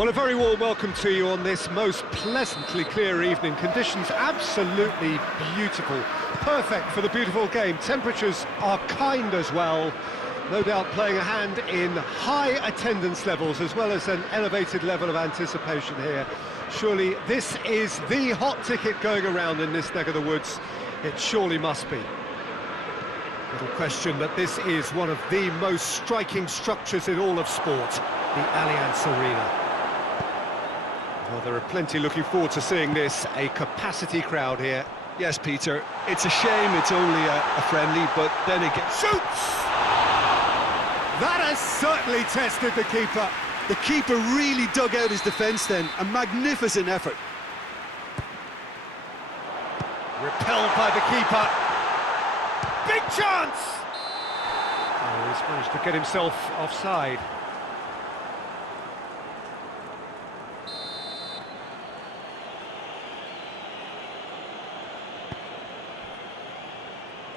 Well, a very warm welcome to you on this most pleasantly clear evening. Conditions absolutely beautiful. Perfect for the beautiful game. Temperatures are kind as well. No doubt playing a hand in high attendance levels as well as an elevated level of anticipation here. Surely this is the hot ticket going around in this neck of the woods. It surely must be. Little question that this is one of the most striking structures in all of sport, the Allianz Arena. Well, there are plenty looking forward to seeing this, a capacity crowd here. Yes, Peter, it's a shame it's only a friendly, but then again... Shoots! That has certainly tested the keeper. The keeper really dug out his defence then, a magnificent effort. Repelled by the keeper. Big chance! Oh, he's managed to get himself offside.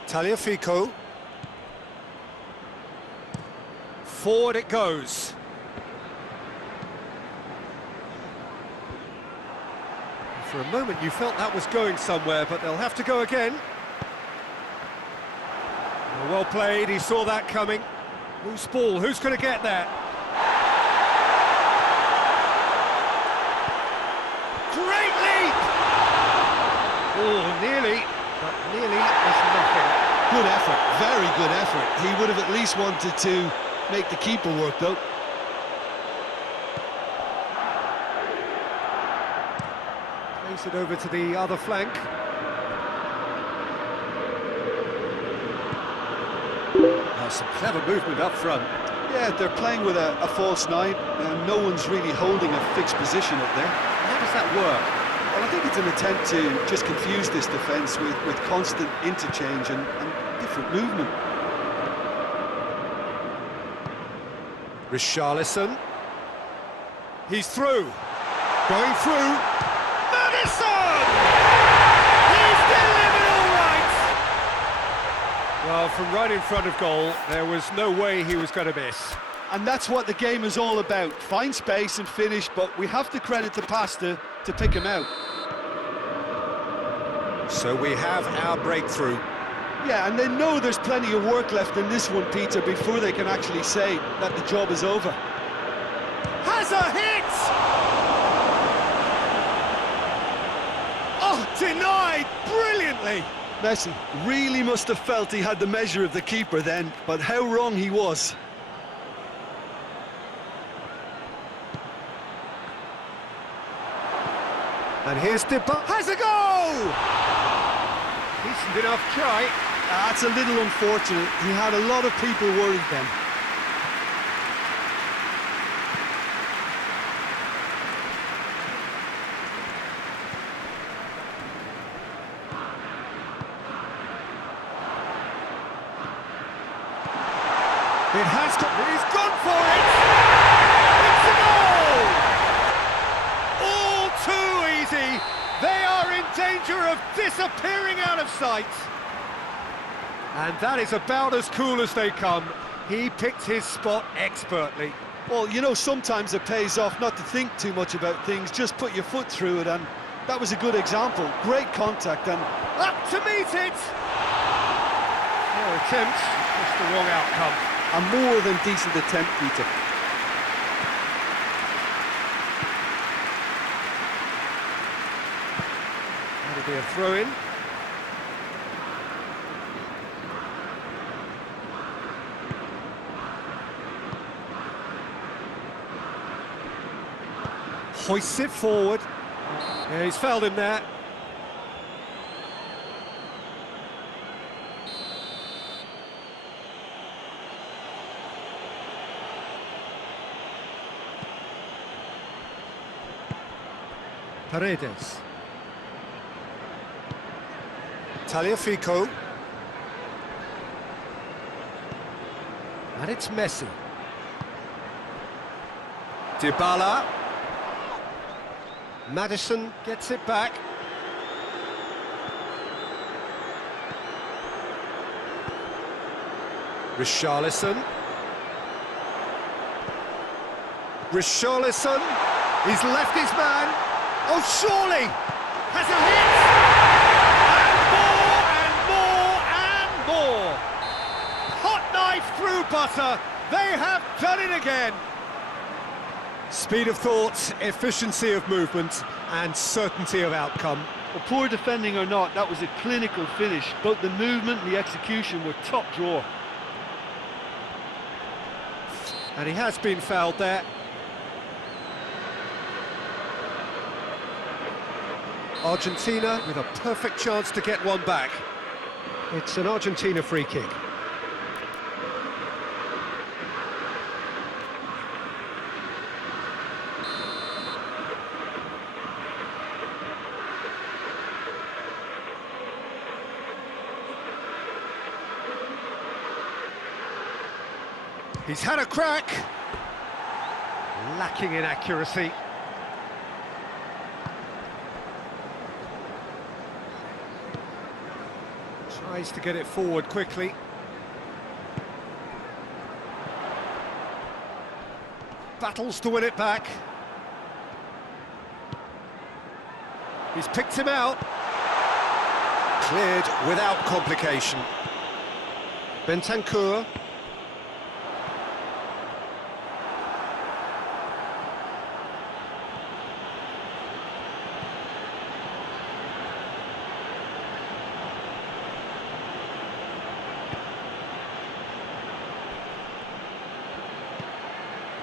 Tagliafico. Forward it goes. For a moment you felt that was going somewhere, but they'll have to go again. Well played, he saw that coming. Loose ball, who's going to get that? Great leap! Oh, nearly. But nearly is nothing. Good effort, very good effort. He would have at least wanted to make the keeper work, though. Plays it over to the other flank. Oh, some clever movement up front. Yeah, they're playing with a false nine, and no one's really holding a fixed position up there. How does that work? Well, I think it's an attempt to just confuse this defence with constant interchange and different movement. Richarlison. He's through. Going through. Madison! He's delivered all right! Well, from right in front of goal, there was no way he was going to miss. And that's what the game is all about. Find space and finish, but we have to credit the passer to pick him out. So we have our breakthrough. Yeah, and they know there's plenty of work left in this one, Peter, before they can actually say that the job is over. Has a hit! Oh, denied brilliantly! Messi really must have felt he had the measure of the keeper then, but how wrong he was. And here's Depay. Has a goal! Decent enough try. That's a little unfortunate. He had a lot of people worried then. It has to... He's gone for it! It's a goal! All too easy! They are in danger of disappearing out of sight. And that is about as cool as they come. He picked his spot expertly. Well, you know, sometimes it pays off not to think too much about things, just put your foot through it, and that was a good example. Great contact and... Up to meet it! Their attempt, just the wrong outcome. A more than decent attempt, Peter. That'll be a throw-in. Hoists it forward. Yeah, he's fouled him there. Paredes. Tagliafico. And it's Messi. Dybala. Madison gets it back. Richarlison. He's left his man. Oh, surely! Has a hit! And more, and more, and more! Hot knife through butter. They have done it again. Speed of thought, efficiency of movement, and certainty of outcome. Well, poor defending or not, that was a clinical finish. Both the movement and the execution were top drawer. And he has been fouled there. Argentina with a perfect chance to get one back. It's an Argentina free kick. He's had a crack. Lacking in accuracy. Tries to get it forward quickly. Battles to win it back. He's picked him out. Cleared without complication. Bentancur.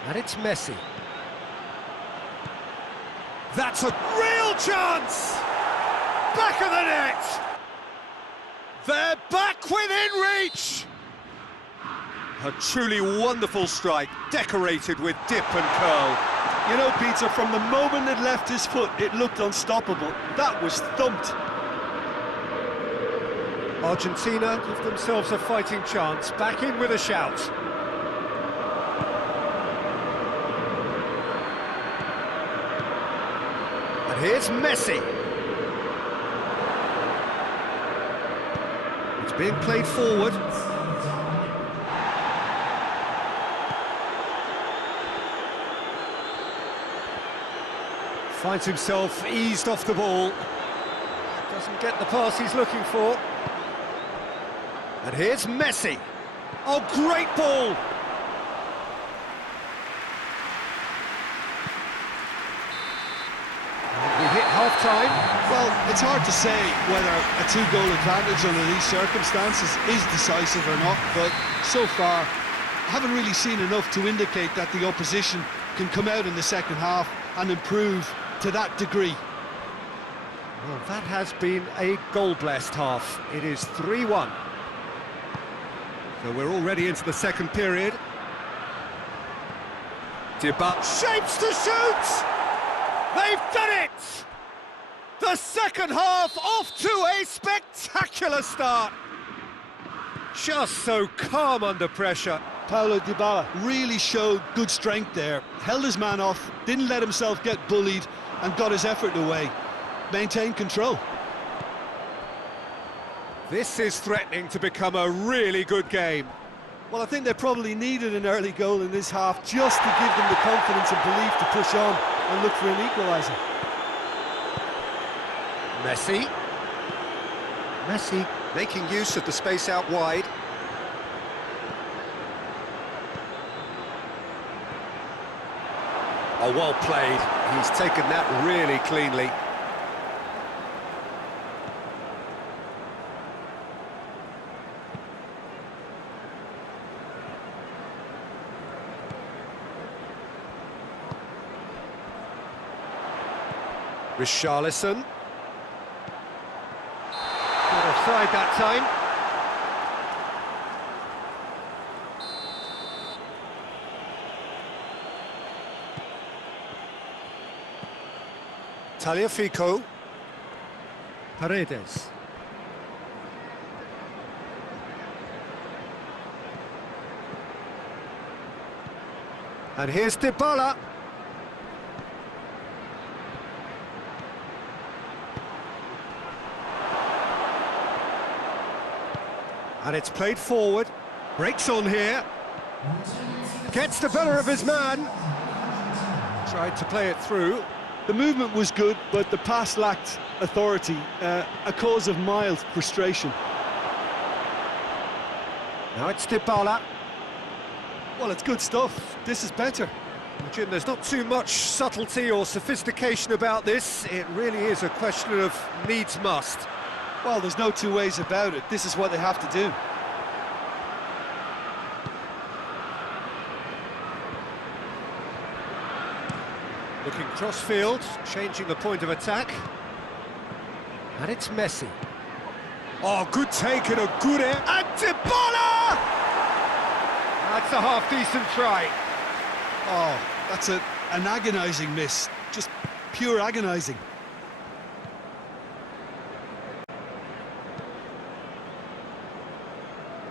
And it's Messi. That's a real chance! Back of the net! They're back within reach! A truly wonderful strike, decorated with dip and curl. You know, Peter, from the moment it left his foot, it looked unstoppable. That was thumped. Argentina give themselves a fighting chance, back in with a shout. And here's Messi. It's being played forward. Finds himself eased off the ball. Doesn't get the pass he's looking for. And here's Messi. Oh, great ball! We hit half-time. Well, it's hard to say whether a two-goal advantage under these circumstances is decisive or not, but so far, I haven't really seen enough to indicate that the opposition can come out in the second half and improve to that degree. Well, that has been a goal-blessed half. It is 3-1. So we're already into the second period. Dybala shapes to shoot! They've done it! The second half off to a spectacular start. Just so calm under pressure. Paulo Dybala really showed good strength there. Held his man off, didn't let himself get bullied, and got his effort away. Maintained control. This is threatening to become a really good game. Well, I think they probably needed an early goal in this half just to give them the confidence and belief to push on and look for an equaliser. Messi. Messi making use of the space out wide. Oh, well played. He's taken that really cleanly. Richarlison. Not offside that time. Tagliafico. Paredes. And here's Dybala. And it's played forward. Breaks on here. Gets the better of his man. Tried to play it through. The movement was good, but the pass lacked authority, a cause of mild frustration. Now it's Dybala. Well, it's good stuff. This is better. Jim, there's not too much subtlety or sophistication about this. It really is a question of needs must. Well, there's no two ways about it. This is what they have to do. Looking cross-field, changing the point of attack. And it's Messi. Oh, good take and a good air. And Dybala! That's a half-decent try. Oh, that's an agonising miss. Just pure agonising.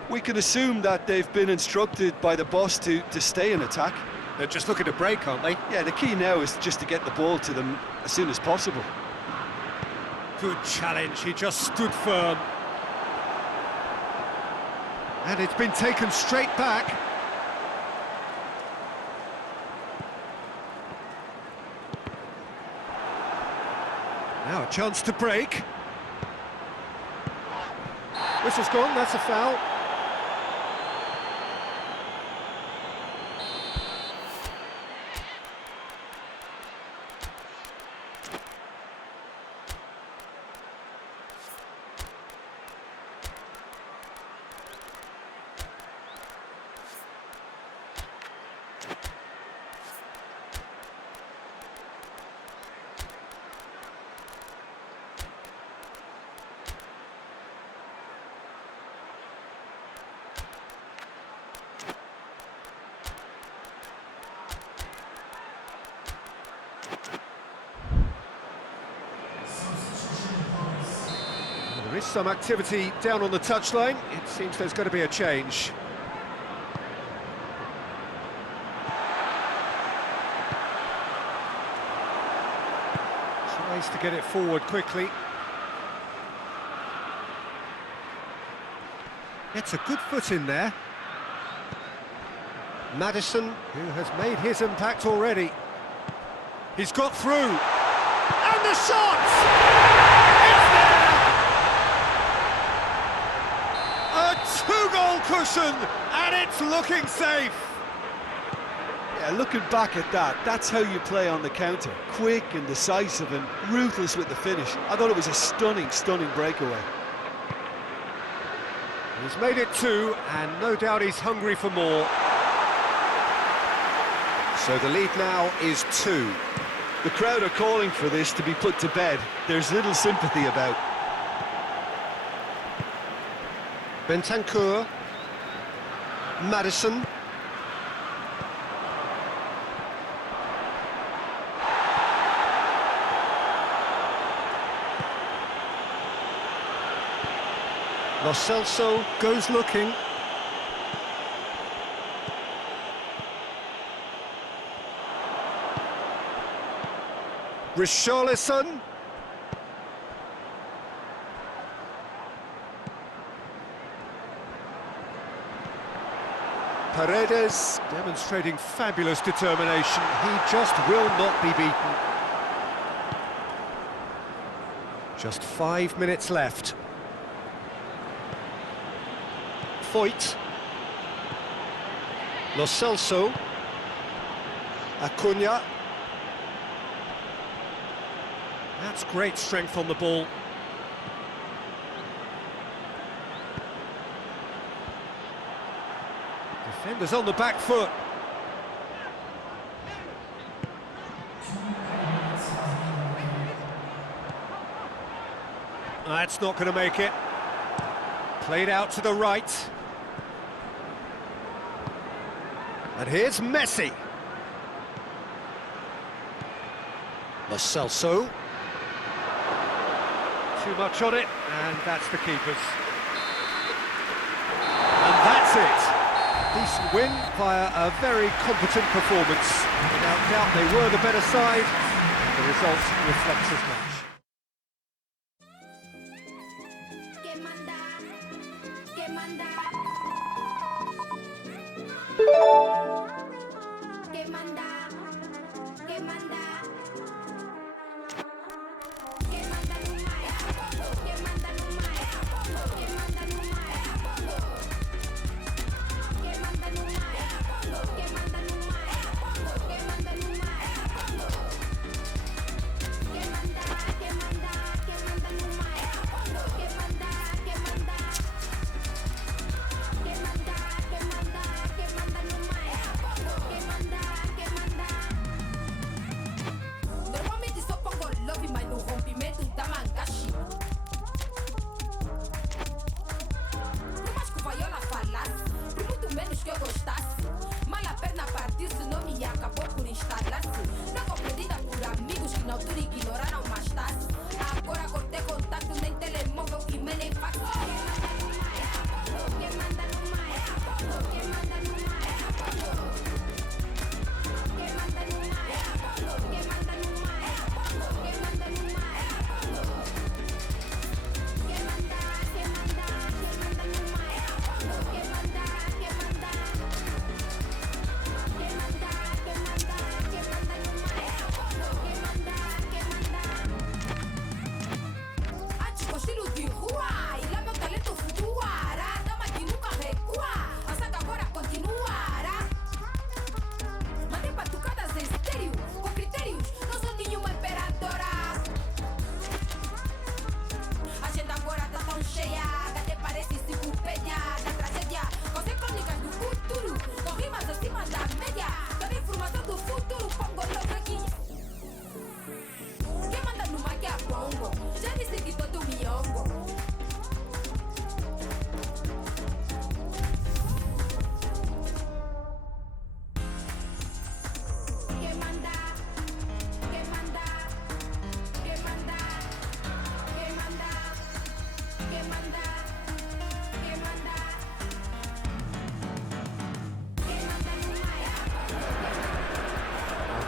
We can assume that they've been instructed by the boss to stay in attack. They're just looking to break, aren't they? Yeah, the key now is just to get the ball to them as soon as possible. Good challenge, he just stood firm. And it's been taken straight back. Now a chance to break. Whistle's gone, that's a foul. There is some activity down on the touchline. It seems there's going to be a change. Tries to get it forward quickly. Gets a good foot in there. Maddison, who has made his impact already. He's got through. And the shot! It's there! A two-goal cushion, and it's looking safe. Yeah, looking back at that, that's how you play on the counter. Quick and decisive and ruthless with the finish. I thought it was a stunning, stunning breakaway. He's made it two, and no doubt he's hungry for more. So the lead now is 2. The crowd are calling for this to be put to bed. There's little sympathy about. Bentancur, Maddison. Lo Celso goes looking. Richarlison. Paredes demonstrating fabulous determination. He just will not be beaten. Just 5 minutes left. Foyt. Lo Celso. Acuna. That's great strength on the ball. Defenders on the back foot. That's not going to make it. Played out to the right. And here's Messi. Lo Celso. Too much on it, and that's the keeper's. And that's it. Decent win via a very competent performance. Without doubt, they were the better side, and the result reflects as much. Que manda,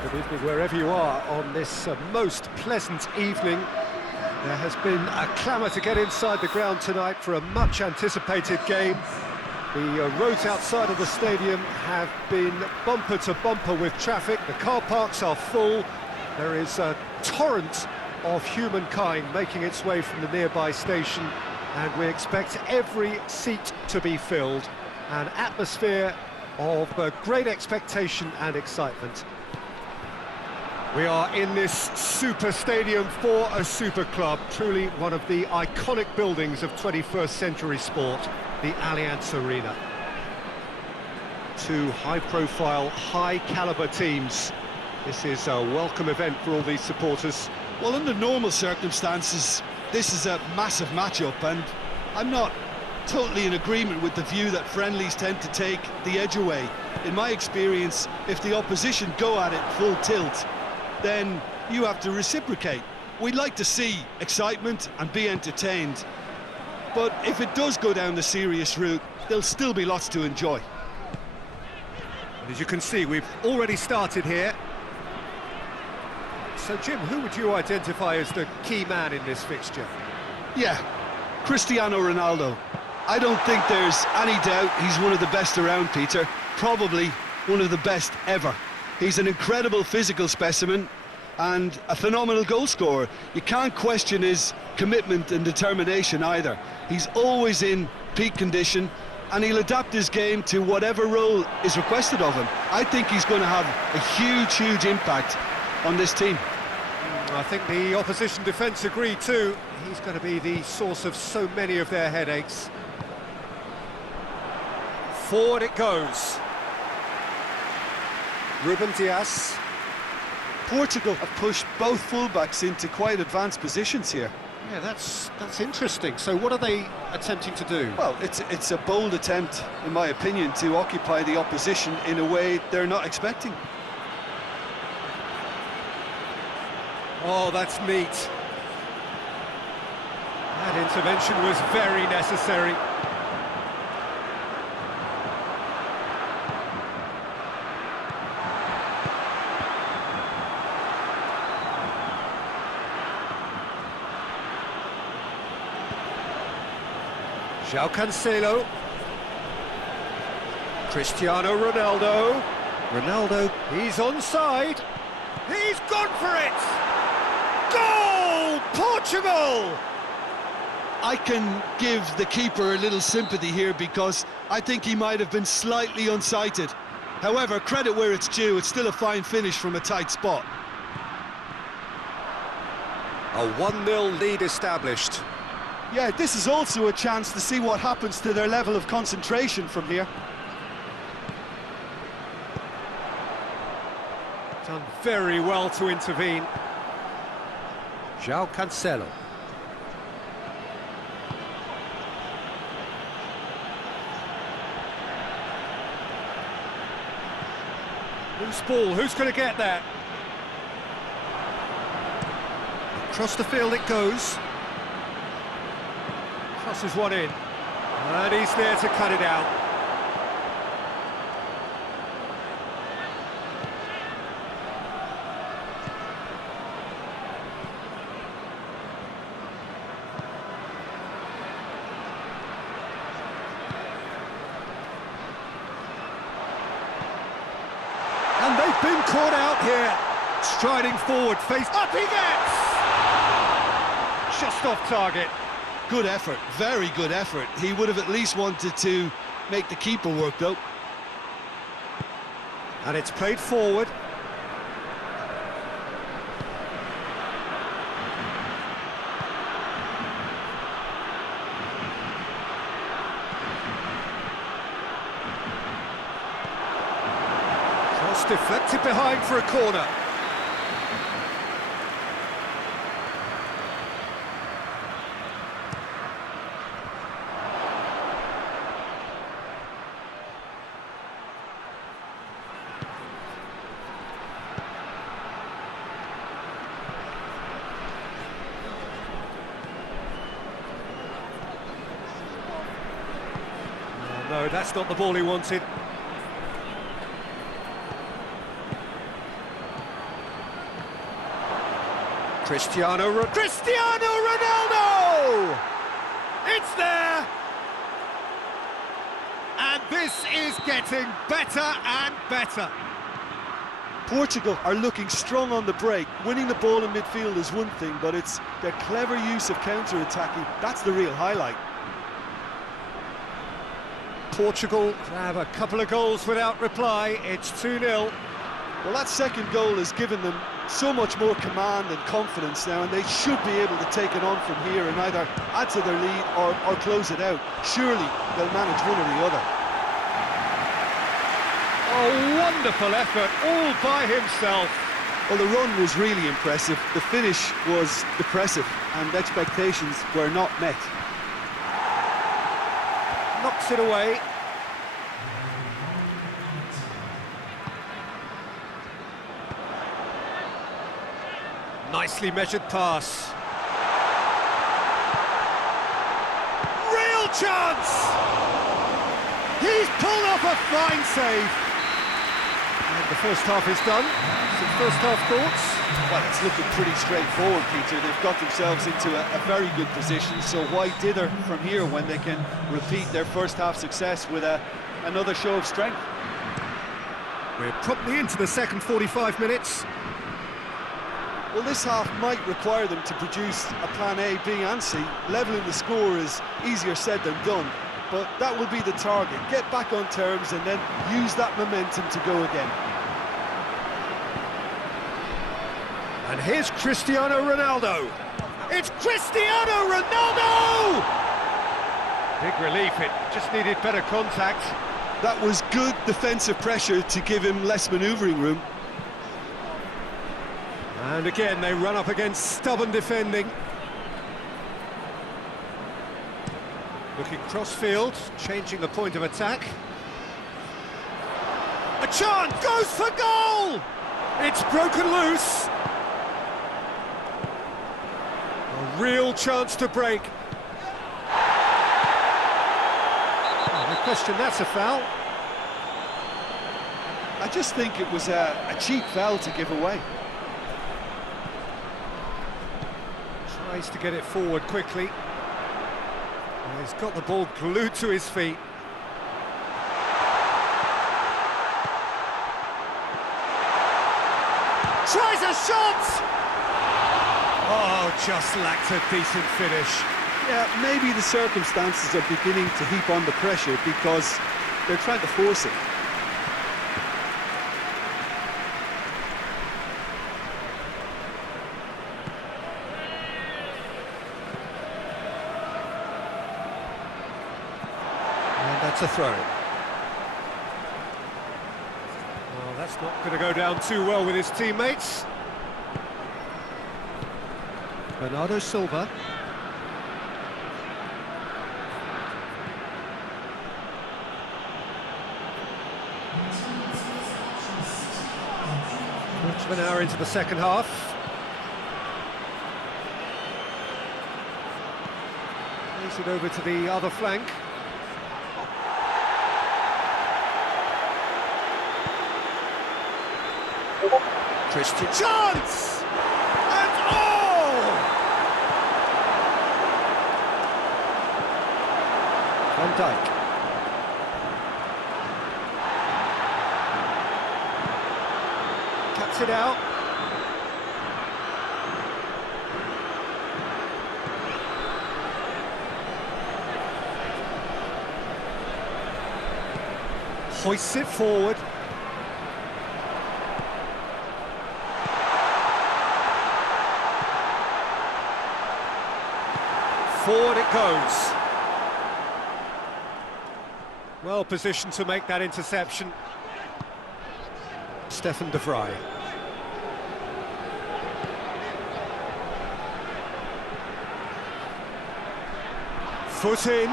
Good evening wherever you are on this most pleasant evening. There has been a clamour to get inside the ground tonight for a much-anticipated game. The roads outside of the stadium have been bumper to bumper with traffic. The car parks are full. There is a torrent of humankind making its way from the nearby station, and we expect every seat to be filled. An atmosphere of great expectation and excitement. We are in this super stadium for a super club, truly one of the iconic buildings of 21st century sport, the Allianz Arena. Two high-profile, high-caliber teams. This is a welcome event for all these supporters. Well, under normal circumstances, this is a massive matchup, and I'm not totally in agreement with the view that friendlies tend to take the edge away. In my experience, if the opposition go at it full tilt, then you have to reciprocate. We'd like to see excitement and be entertained, but if it does go down the serious route, there'll still be lots to enjoy. As you can see, we've already started here. So, Jim, who would you identify as the key man in this fixture? Yeah, Cristiano Ronaldo. I don't think there's any doubt he's one of the best around, Peter. Probably one of the best ever. He's an incredible physical specimen and a phenomenal goal scorer. You can't question his commitment and determination either. He's always in peak condition, and he'll adapt his game to whatever role is requested of him. I think he's going to have a huge impact on this team. I think the opposition defence agree too. He's going to be the source of so many of their headaches. Forward it goes. Ruben Dias. Portugal have pushed both fullbacks into quite advanced positions here. Yeah, that's interesting. So what are they attempting to do? Well, it's a bold attempt, in my opinion, to occupy the opposition in a way they're not expecting. Oh, that's neat. That intervention was very necessary. João Cancelo. Cristiano Ronaldo. Ronaldo, he's onside. He's gone for it! Goal! Portugal! I can give the keeper a little sympathy here because I think he might have been slightly unsighted. However, credit where it's due, it's still a fine finish from a tight spot. A 1-0 lead established. Yeah, this is also a chance to see what happens to their level of concentration from here. Done very well to intervene. João Cancelo. Loose ball, who's going to get that? Across the field it goes. Crosses one in. And he's there to cut it out. And they've been caught out here. Striding forward, face up he gets! Just off target. Good effort, very good effort. He would have at least wanted to make the keeper work, though. And it's played forward. Cross deflected behind for a corner. No, that's not the ball he wanted. Cristiano Ronaldo! It's there! And this is getting better and better. Portugal are looking strong on the break. Winning the ball in midfield is one thing, but it's their clever use of counter-attacking. That's the real highlight. Portugal have a couple of goals without reply. It's 2-0. Well, that second goal has given them so much more command and confidence now, and they should be able to take it on from here and either add to their lead or close it out. Surely they'll manage one or the other. A wonderful effort, all by himself. Well, the run was really impressive. The finish was depressive, and expectations were not met. Knocks it away. Nicely measured pass. Real chance! He's pulled off a fine save. And the first half is done. Some first half thoughts? Well, it's looking pretty straightforward, Peter. They've got themselves into a very good position, so why dither from here when they can repeat their first half success with another show of strength? We're promptly into the second 45 minutes. Well, this half might require them to produce a plan A, B and C. Levelling the score is easier said than done, but that will be the target. Get back on terms and then use that momentum to go again. And here's Cristiano Ronaldo. It's Cristiano Ronaldo! Big relief, it just needed better contact. That was good defensive pressure to give him less manoeuvring room. And again, they run up against stubborn defending. Looking cross-field, changing the point of attack. A chance, goes for goal! It's broken loose. A real chance to break. Oh, no question, that's a foul. I just think it was a cheap foul to give away. Tries to get it forward quickly. And he's got the ball glued to his feet. Tries a shot! Oh, just lacked a decent finish. Yeah, maybe the circumstances are beginning to heap on the pressure because they're trying to force it. That's a throw. Well, that's not going to go down too well with his teammates. Bernardo Silva. Quarter of an hour into the second half. Plays it over to the other flank. Christian chance! And oh! Van Dijk. Cuts it out. Hoists it forward. Forward it goes. Well positioned to make that interception. Stefan de Vrij. Foot in.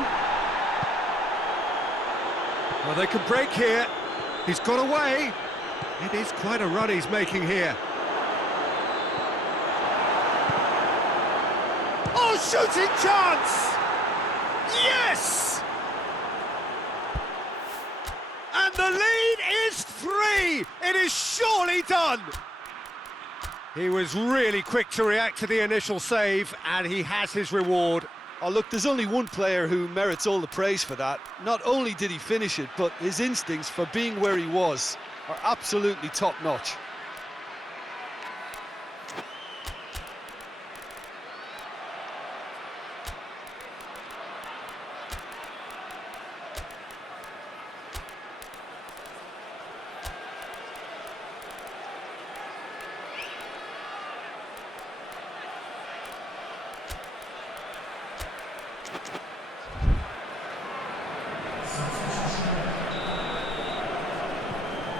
Well, they can break here. He's got away. It is quite a run he's making here. Shooting chance! Yes! And the lead is 3! It is surely done! He was really quick to react to the initial save, and he has his reward. Oh, look, there's only one player who merits all the praise for that. Not only did he finish it, but his instincts for being where he was are absolutely top-notch.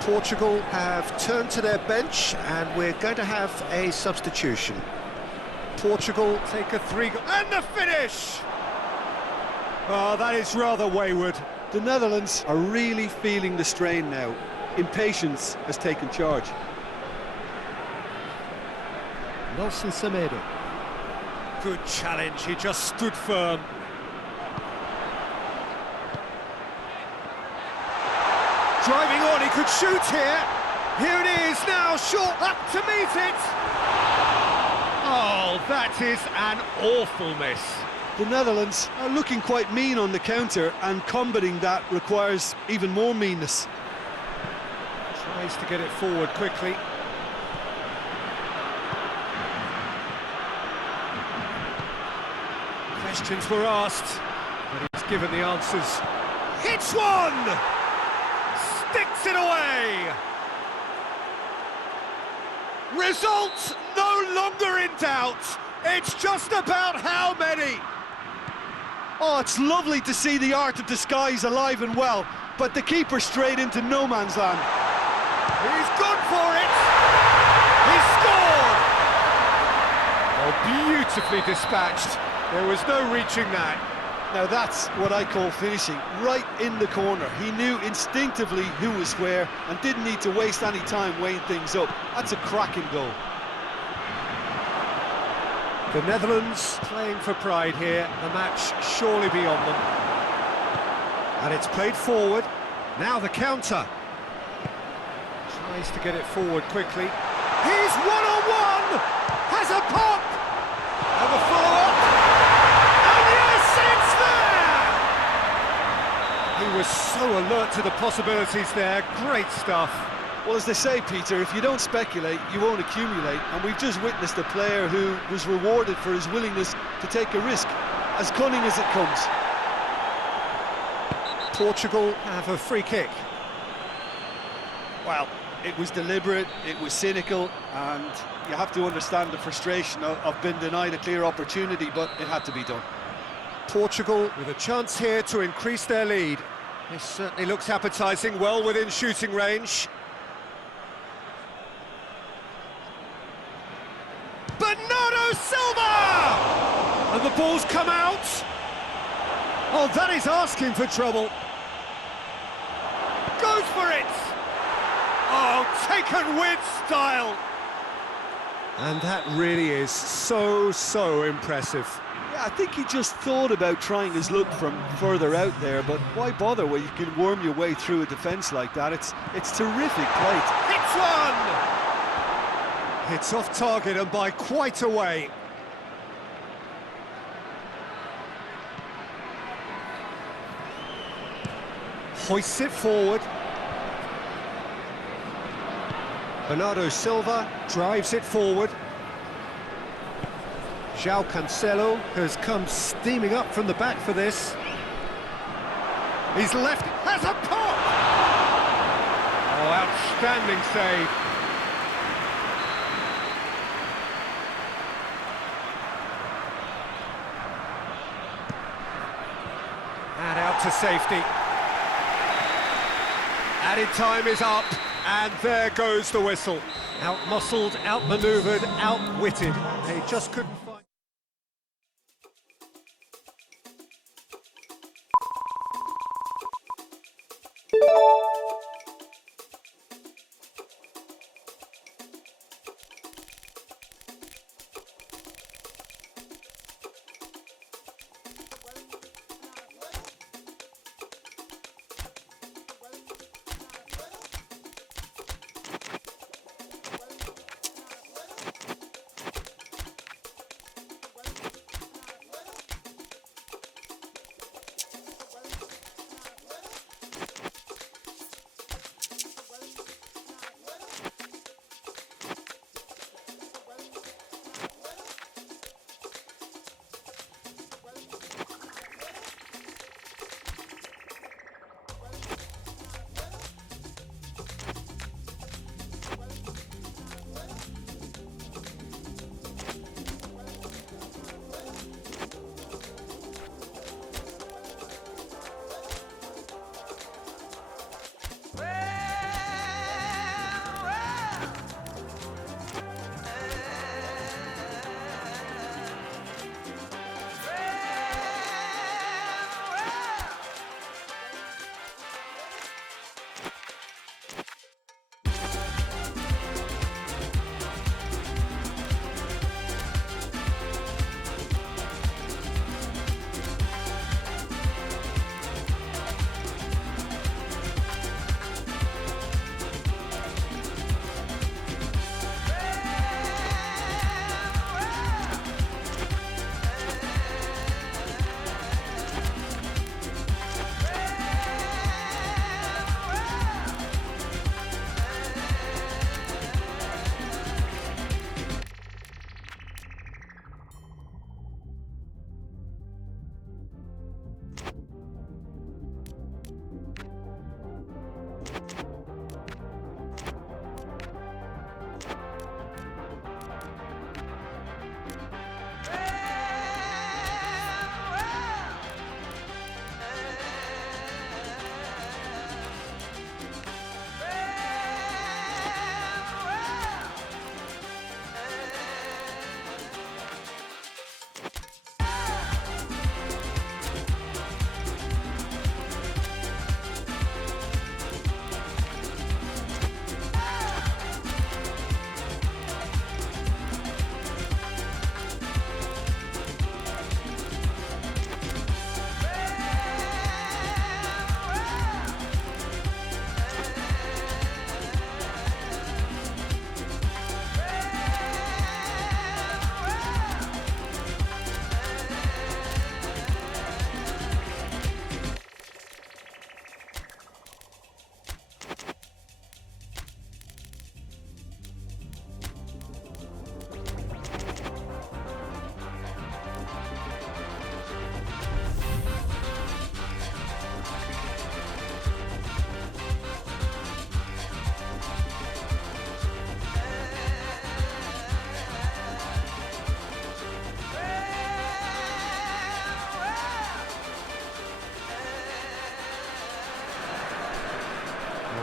Portugal have turned to their bench and we're going to have a substitution. Portugal take a and the finish! Oh, that is rather wayward. The Netherlands are really feeling the strain now. Impatience has taken charge. Nelson Semedo. Good challenge, he just stood firm. Driving on, he could shoot here. Here it is now, short up to meet it. Oh, that is an awful miss. The Netherlands are looking quite mean on the counter, and combating that requires even more meanness. Tries to get it forward quickly. Questions were asked, but he's given the answers. Hits one! Sticks it away! Results no longer in doubt. It's just about how many. Oh, it's lovely to see the art of disguise alive and well, but the keeper straight into no man's land. He's gone for it! He scored! Oh, beautifully dispatched. There was no reaching that. Now that's what I call finishing, right in the corner. He knew instinctively who was where and didn't need to waste any time weighing things up. That's a cracking goal. The Netherlands playing for pride here, the match surely beyond them. And it's played forward, now the counter. Tries to get it forward quickly. He's one-on-one! Has a pop! And the follow-up! And yes, it's there! He was so alert to the possibilities there, great stuff. Well, as they say, Peter, if you don't speculate, you won't accumulate, and we've just witnessed a player who was rewarded for his willingness to take a risk, as cunning as it comes. Portugal have a free kick. Well, it was deliberate, it was cynical, and you have to understand the frustration of being denied a clear opportunity, but it had to be done. Portugal with a chance here to increase their lead. This certainly looks appetising, well within shooting range. Bernardo Silva! And the ball's come out. Oh, that is asking for trouble. Goes for it! Oh, taken with style! And that really is so impressive. Yeah, I think he just thought about trying his luck from further out there, but why bother when you can worm your way through a defence like that? It's terrific play. Hits one! It's off target and by quite a way. Hoists it forward. Bernardo Silva drives it forward. João Cancelo has come steaming up from the back for this. He's left, has a pop! Oh, outstanding save. And out to safety. Added time is up, and there goes the whistle. Out-muscled, out-manoeuvred, outwitted. They just couldn't find...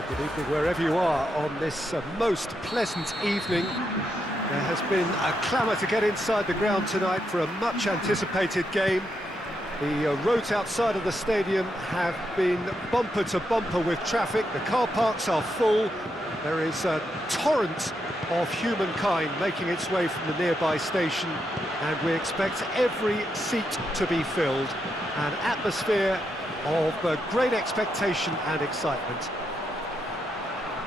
Good evening wherever you are on this most pleasant evening. There has been a clamour to get inside the ground tonight for a much-anticipated game. The roads outside of the stadium have been bumper to bumper with traffic. The car parks are full. There is a torrent of humankind making its way from the nearby station, and we expect every seat to be filled. An atmosphere of great expectation and excitement.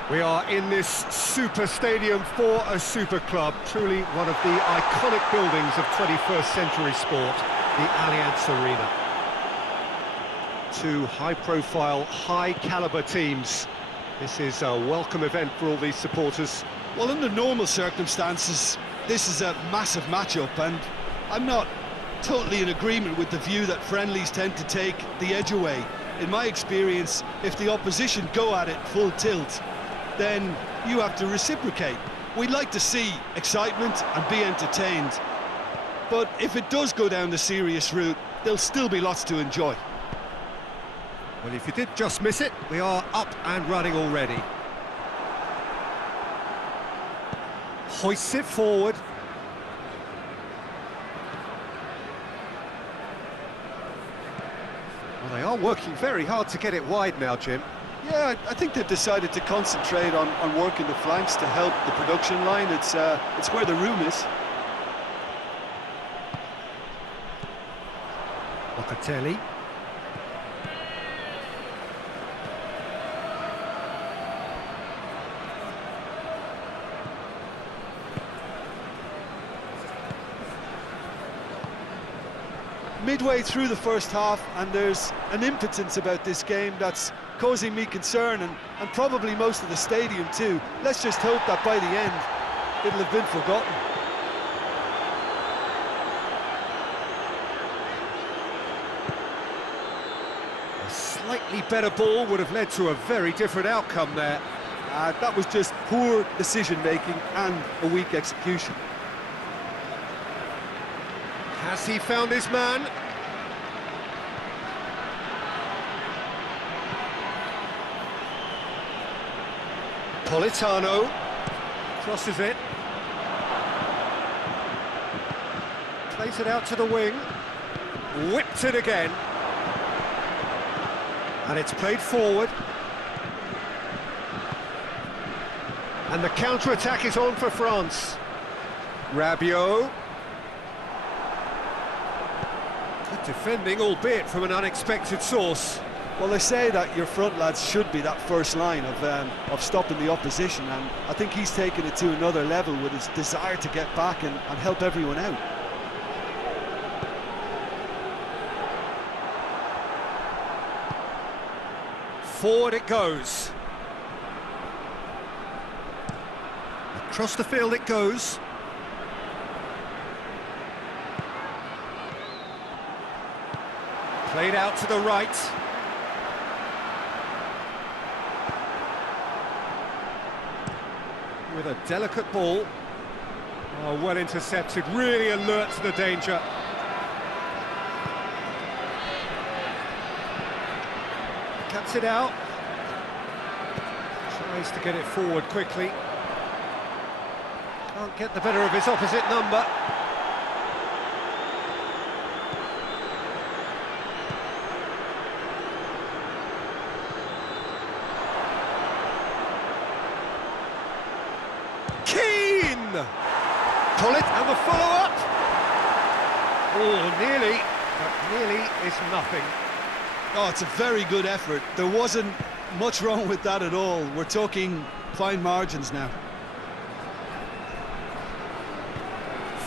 We are in this super stadium for a super club, truly one of the iconic buildings of 21st century sport, the Allianz Arena. Two high-profile, high-caliber teams. This is a welcome event for all these supporters. Well, under normal circumstances, this is a massive matchup, and I'm not totally in agreement with the view that friendlies tend to take the edge away. In my experience, if the opposition go at it full tilt, then you have to reciprocate. We'd like to see excitement and be entertained, but if it does go down the serious route, there'll still be lots to enjoy. Well, if you did just miss it, we are up and running already. Hoists it forward. Well, they are working very hard to get it wide now, Jim. Yeah, I think they've decided to concentrate on working the flanks to help the production line. It's where the room is. Locatelli. Midway through the first half, and there's an impotence about this game that's causing me concern, and probably most of the stadium too. Let's just hope that by the end it'll have been forgotten. A slightly better ball would have led to a very different outcome there. That was just poor decision-making and a weak execution. Has he found his man? Politano crosses it. Plays it out to the wing. Whipped it again. And it's played forward. And the counter-attack is on for France. Rabiot. Good defending, albeit from an unexpected source. Well, they say that your front lads should be that first line of stopping the opposition, and I think he's taken it to another level with his desire to get back and help everyone out. Forward it goes. Across the field it goes. Played out to the right. With a delicate ball. Oh, well intercepted, really alert to the danger. Cuts it out. Tries to get it forward quickly. Can't get the better of his opposite number. Pull it, and the follow-up! Oh, nearly, but nearly is nothing. Oh, it's a very good effort. There wasn't much wrong with that at all. We're talking fine margins now.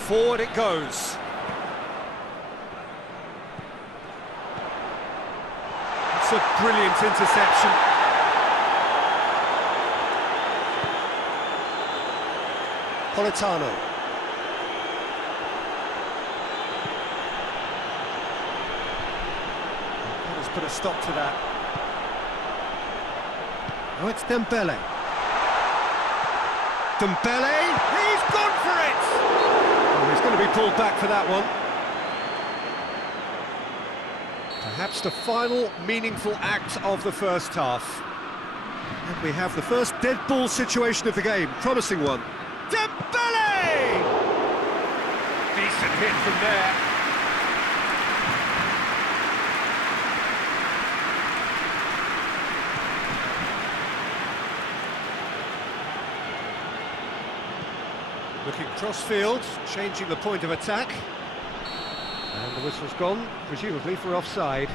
Forward it goes. It's a brilliant interception. Politano. Let's put a stop to that. Oh, it's Dembele. Dembele, he's gone for it! Oh, he's going to be pulled back for that one. Perhaps the final meaningful act of the first half. And we have the first dead ball situation of the game, promising one. Dembele! Decent hit from there. Looking cross-field, changing the point of attack. And the whistle's gone, presumably for offside.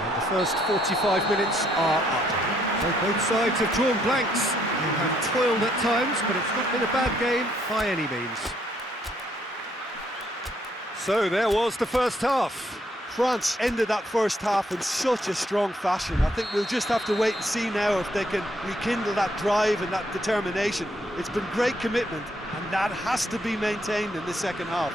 And the first 45 minutes are up. So both sides have drawn blanks. They have toiled at times, but it's not been a bad game by any means. So there was the first half. France ended that first half in such a strong fashion. I think we'll just have to wait and see now if they can rekindle that drive and that determination. It's been great commitment, and that has to be maintained in the second half.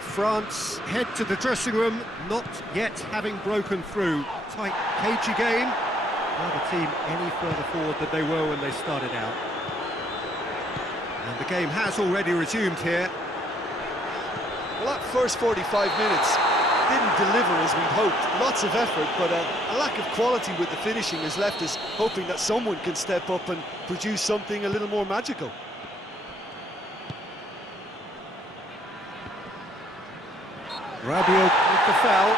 France head to the dressing room, not yet having broken through. Tight, cagey game. Not a team any further forward than they were when they started out. And the game has already resumed here. Well, that first 45 minutes didn't deliver as we'd hoped. Lots of effort, but a lack of quality with the finishing has left us hoping that someone can step up and produce something a little more magical. Rabiot with the foul.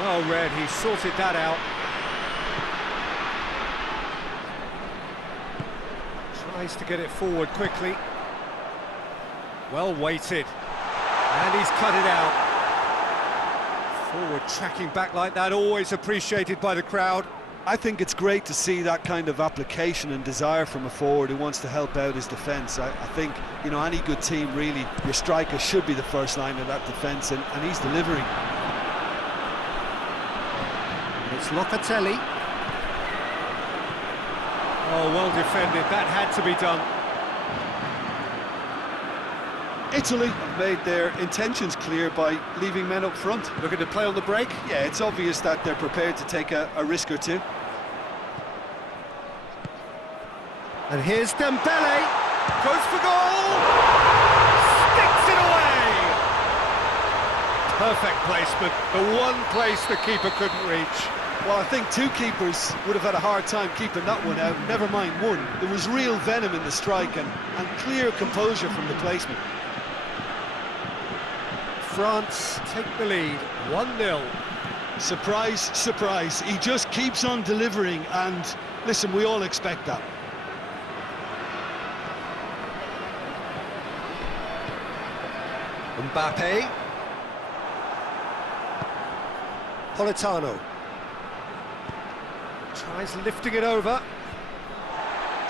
Well read, he sorted that out. Tries to get it forward quickly. Well weighted. And he's cut it out. Forward tracking back like that, always appreciated by the crowd. I think it's great to see that kind of application and desire from a forward who wants to help out his defence. I think, you know, any good team really, your striker should be the first line of that defence, and he's delivering. It's Locatelli. Oh, well defended, that had to be done. Italy have made their intentions clear by leaving men up front. Looking to play on the break? Yeah, it's obvious that they're prepared to take a risk or two. And here's Dembele. Goes for goal! Sticks it away! Perfect placement, the one place the keeper couldn't reach. Well, I think two keepers would have had a hard time keeping that one out, never mind one. There was real venom in the strike and clear composure from the placement. France take the lead, 1-0. Surprise, surprise. He just keeps on delivering, and listen, we all expect that. Mbappe. Politano. Tries lifting it over.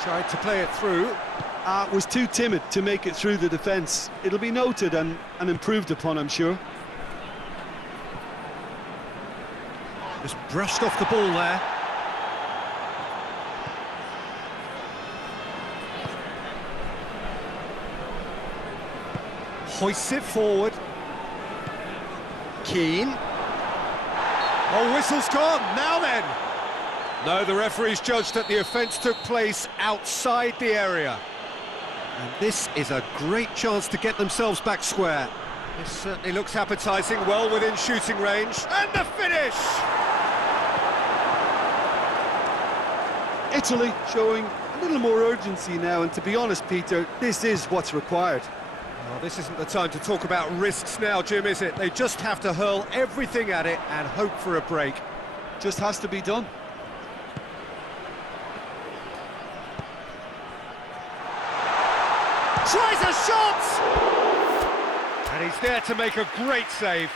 Tried to play it through. Was too timid to make it through the defence. It'll be noted and improved upon, I'm sure. Just brushed off the ball there. Hoists it forward. Keane. Oh, whistle's gone. Now then. No, the referee's judged that the offence took place outside the area. And this is a great chance to get themselves back square. This certainly looks appetising, well within shooting range. And the finish! Italy showing a little more urgency now, and to be honest, Peter, this is what's required. Well, this isn't the time to talk about risks now, Jim, is it? They just have to hurl everything at it and hope for a break. Just has to be done. Tries a shot! And he's there to make a great save.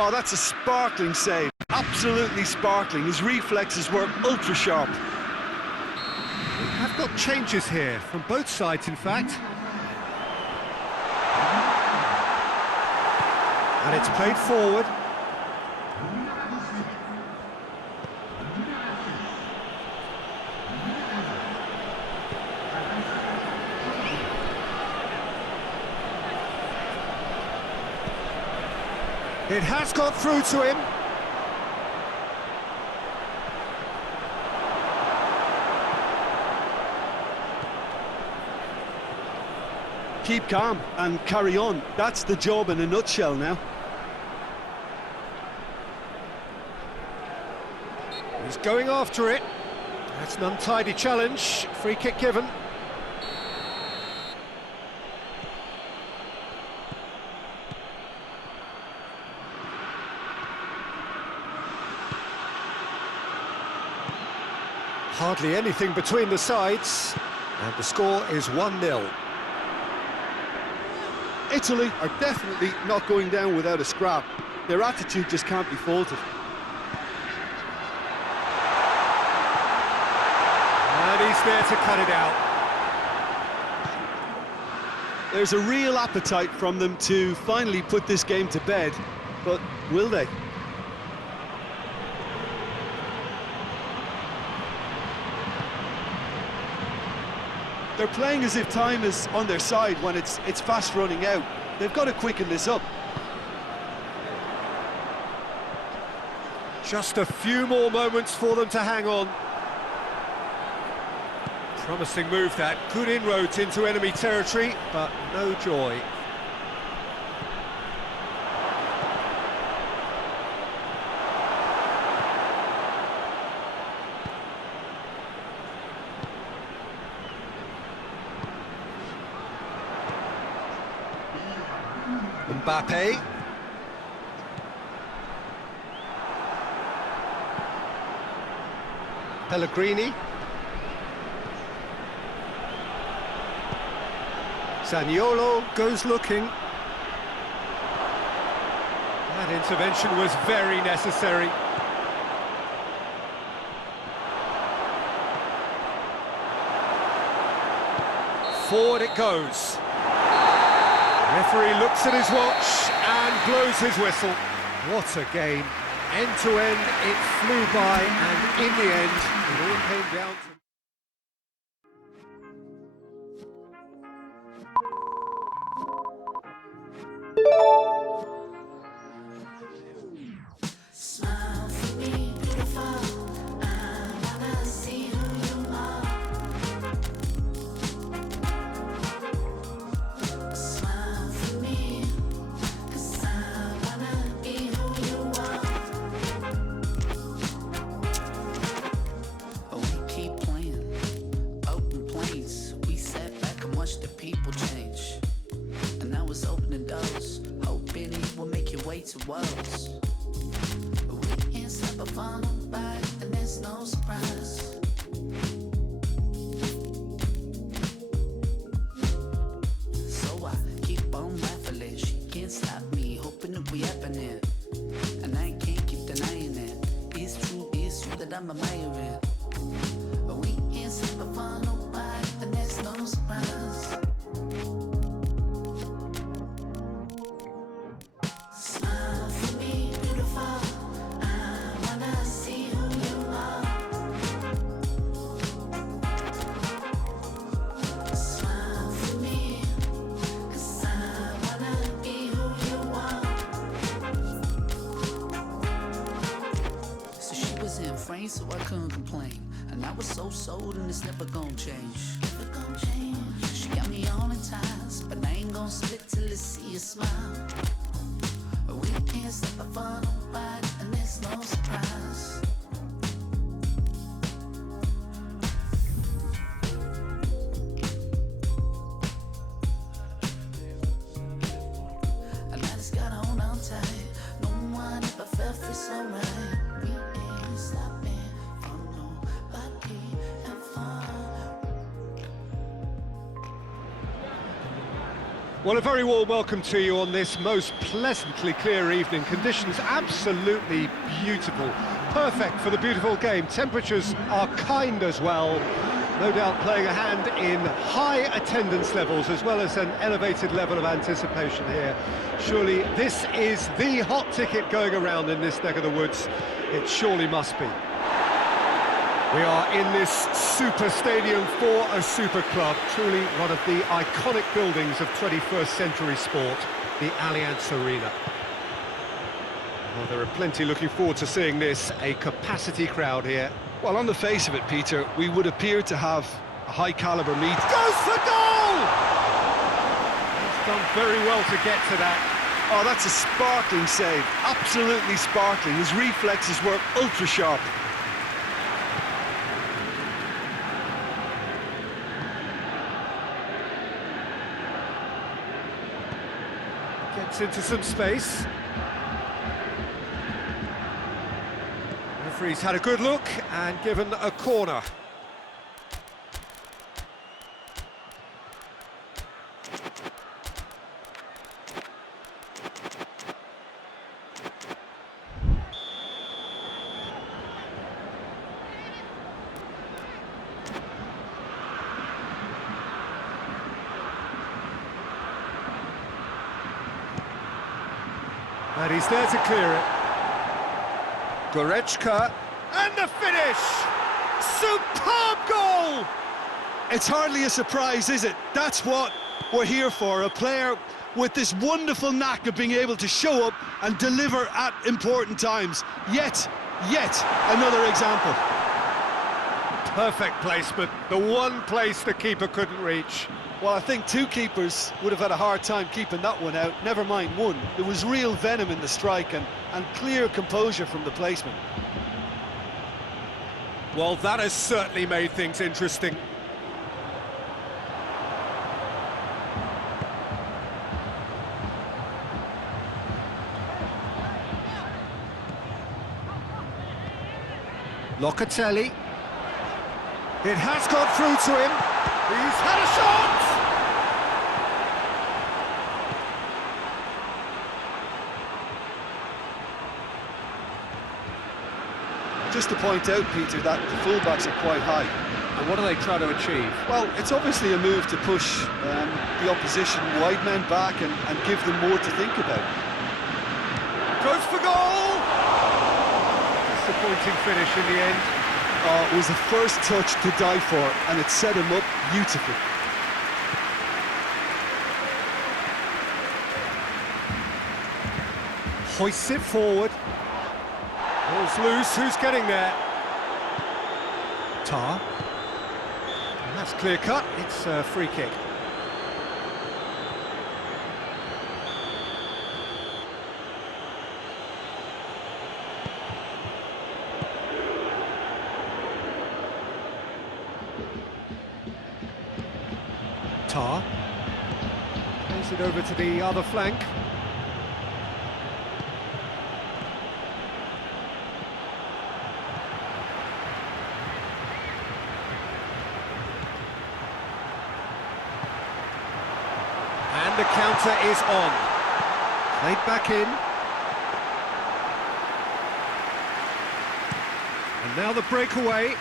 Oh, that's a sparkling save. Absolutely sparkling. His reflexes were ultra sharp. I've got changes here from both sides, in fact. And it's played forward. It has got through to him. Keep calm and carry on. That's the job in a nutshell now. He's going after it. That's an untidy challenge. Free kick given. Hardly anything between the sides, and the score is 1-0. Italy are definitely not going down without a scrap. Their attitude just can't be faulted. And he's there to cut it out. There's a real appetite from them to finally put this game to bed, but will they? They're playing as if time is on their side when it's fast running out. They've got to quicken this up. Just a few more moments for them to hang on. Promising move that. Good inroads into enemy territory, but no joy. Mbappe. Pellegrini. Zaniolo goes looking. That intervention was very necessary. Forward it goes. Referee looks at his watch and blows his whistle. What a game. End to end, it flew by, and in the end, it all came down to... Smile for me, beautiful. I wanna see who you are. Smile for me, 'cause I wanna be who you are. Oh, we keep playing open planes. We sat back and watched the people change. And I was opening doors, hoping you will make your way to us. We can't stop or fall nobody, and there's no surprise. So I keep on baffling. She can't stop me, hoping that we happening. And I can't keep denying it. It's true that I'm admiring. We can't stop or fall nobody, and there's no surprise. Smile for me, beautiful. I wanna see who you are. Smile for me, 'cause I wanna be who you are. So she was in frame, so I couldn't complain. And I was so sold, and it's never gonna change. Never gonna change. She got me all in ties, but I ain't gonna split till I see a smile. We can't stop or fall nobody, and there's no surprise. And I just gotta hold on tight. No one ever felt free so right. We ain't stopping for nobody ever. Well, a very warm welcome to you on this most pleasantly clear evening. Conditions absolutely beautiful. Perfect for the beautiful game. Temperatures are kind as well. No doubt playing a hand in high attendance levels as well as an elevated level of anticipation here. Surely this is the hot ticket going around in this neck of the woods. It surely must be. We are in this super stadium for a super club, truly one of the iconic buildings of 21st century sport, the Allianz Arena. Well, there are plenty looking forward to seeing this, a capacity crowd here. Well, on the face of it, Peter, we would appear to have a high-caliber meet. Goes for goal! He's done very well to get to that. Oh, that's a sparkling save, absolutely sparkling. His reflexes were ultra-sharp. Gets into some space. Referee's had a good look and given a corner. And he's there to clear it. Goretzka, and the finish! Superb goal! It's hardly a surprise, is it? That's what we're here for, a player with this wonderful knack of being able to show up and deliver at important times. Yet another example. Perfect placement, the one place the keeper couldn't reach. Well, I think two keepers would have had a hard time keeping that one out, never mind one. There was real venom in the strike and clear composure from the placement. Well, that has certainly made things interesting. Locatelli. It has got through to him. He's had a shot! Just to point out, Peter, that the fullbacks are quite high. And what are they trying to achieve? Well, it's obviously a move to push the opposition wide men back and give them more to think about. Goes for goal! Disappointing finish in the end. It was the first touch to die for, and it set him up beautifully. Hoists it forward. Ball's loose, who's getting there? Tar. And that's clear cut, it's a free kick. Tar. Plays it over to the other flank. And the counter is on. Played back in. And now the breakaway.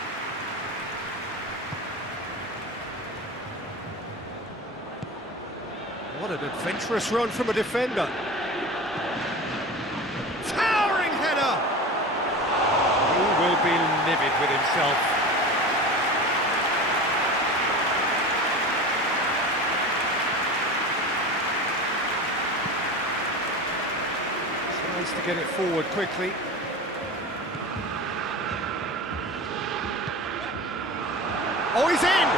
What an adventurous run from a defender. Towering header! He will be livid with himself. Tries to get it forward quickly. Oh, he's in!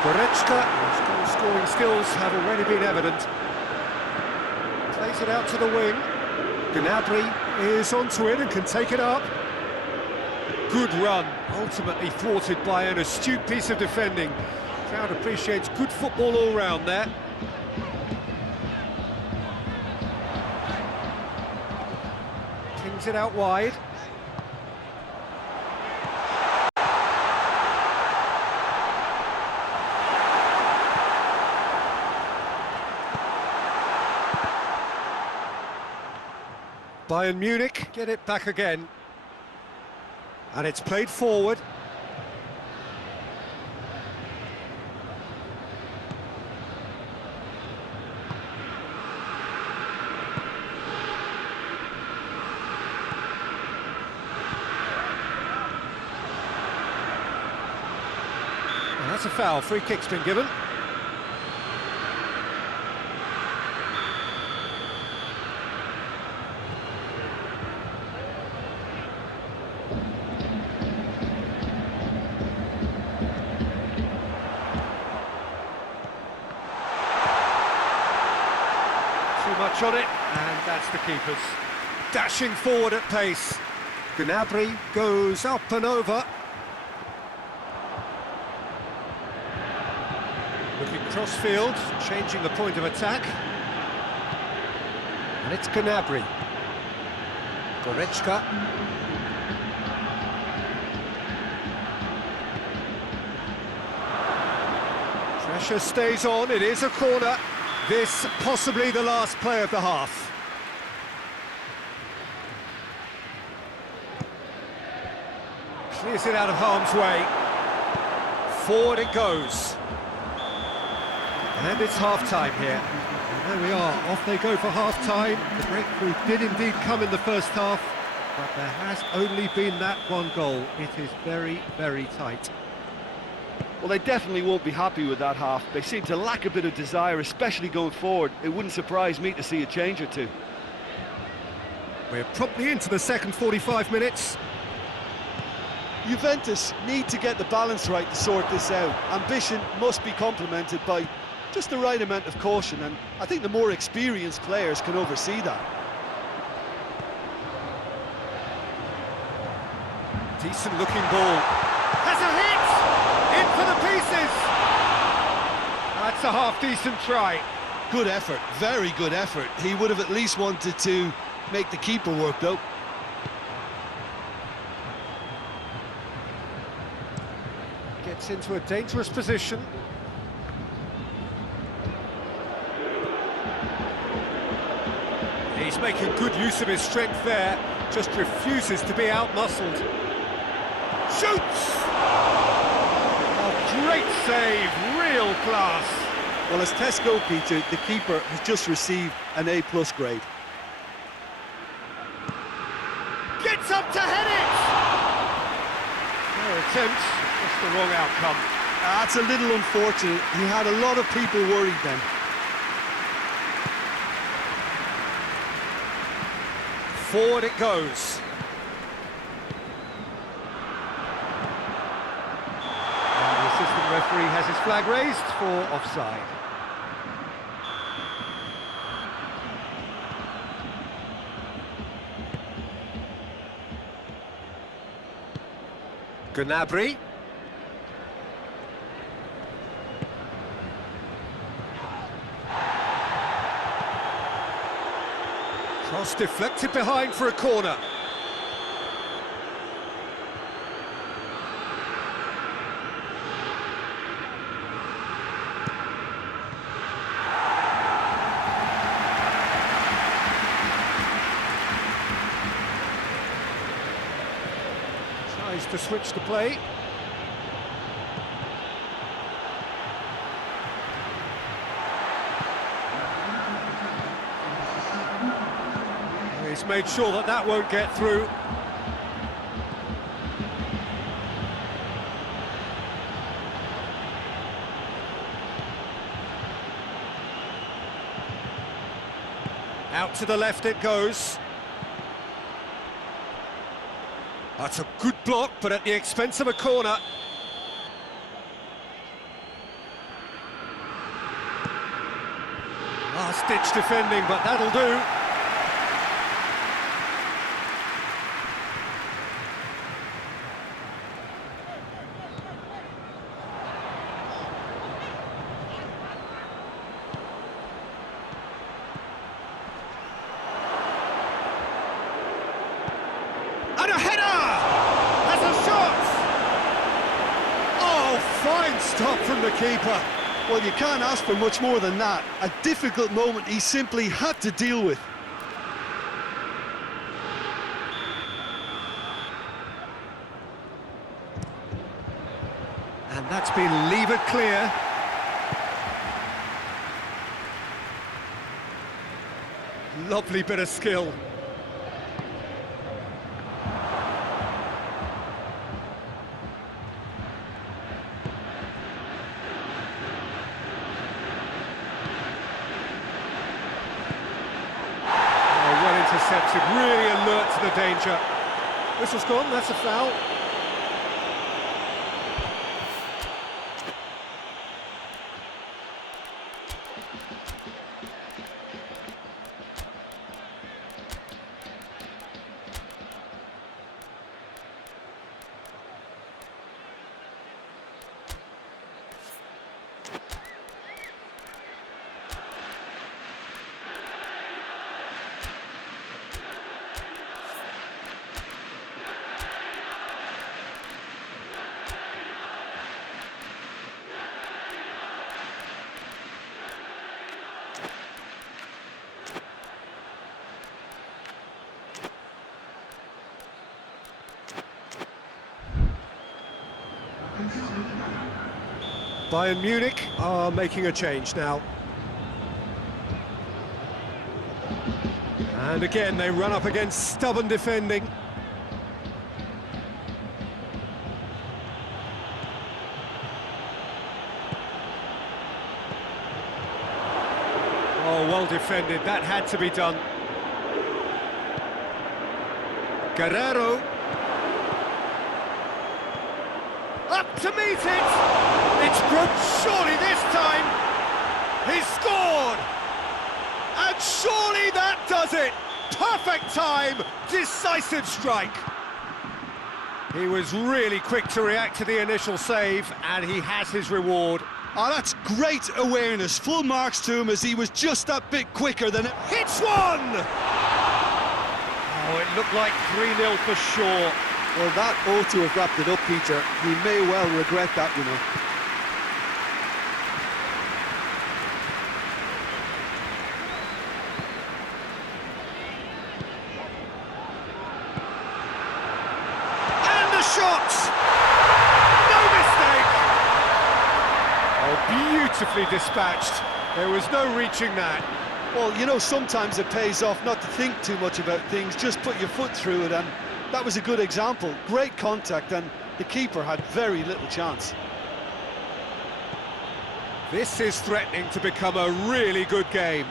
Goretzka, his goal-scoring skills have already been evident. Plays it out to the wing. Gnabry is onto it and can take it up. Good run, ultimately thwarted by an astute piece of defending. Crowd appreciates good football all round there. Tings it out wide. Bayern Munich get it back again. And it's played forward. Well, that's a foul. Free kick's been given. Too much on it, and that's the keeper's. Dashing forward at pace. Gnabry goes up and over. Looking crossfield, changing the point of attack. And it's Gnabry. Goretzka. Pressure stays on, it is a corner. This possibly the last play of the half. Clears it out of harm's way. Forward it goes. And it's half-time here. And there we are, off they go for half-time. The breakthrough did indeed come in the first half, but there has only been that one goal. It is very, very tight. Well, they definitely won't be happy with that half. They seem to lack a bit of desire, especially going forward. It wouldn't surprise me to see a change or two. We're promptly into the second 45 minutes. Juventus need to get the balance right to sort this out. Ambition must be complemented by just the right amount of caution, and I think the more experienced players can oversee that. Decent looking ball. Has a hit! In for the pieces! That's a half-decent try. Good effort, very good effort. He would have at least wanted to make the keeper work, though. Gets into a dangerous position. He's making good use of his strength there, just refuses to be out-muscled. Shoots! A great save, real class. Well, as test goalkeeper, the keeper has just received an A+ grade. Gets up to head it! Fair attempt, just the wrong outcome. That's a little unfortunate. He had a lot of people worried then. Forward it goes. And the assistant referee has his flag raised for offside. Gnabry. Cross deflected behind for a corner. Tries to switch the play. He's made sure that that won't get through. Out to the left it goes. That's a good block, but at the expense of a corner. Last-ditch defending, but that'll do. And a header! Has a shot! Oh, fine stop from the keeper. Well, you can't ask for much more than that. A difficult moment he simply had to deal with. That's been levered clear. Lovely bit of skill. Well intercepted, really alert to the danger. Whistle's gone, that's a foul. Bayern Munich are making a change now. And again, they run up against stubborn defending. Oh, well defended, that had to be done. Guerrero. Up to meet it! It's good, surely this time! He's scored! And surely that does it! Perfect time, decisive strike! He was really quick to react to the initial save, and he has his reward. Oh, that's great awareness. Full marks to him as he was just that bit quicker than it. Hits one! Oh, it looked like 3-0 for sure. Well, that ought to have wrapped it up, Peter. He may well regret that, you know. And the shot! No mistake! Oh, beautifully dispatched. There was no reaching that. Well, you know, sometimes it pays off not to think too much about things, just put your foot through it, and that was a good example. Great contact, and the keeper had very little chance. This is threatening to become a really good game.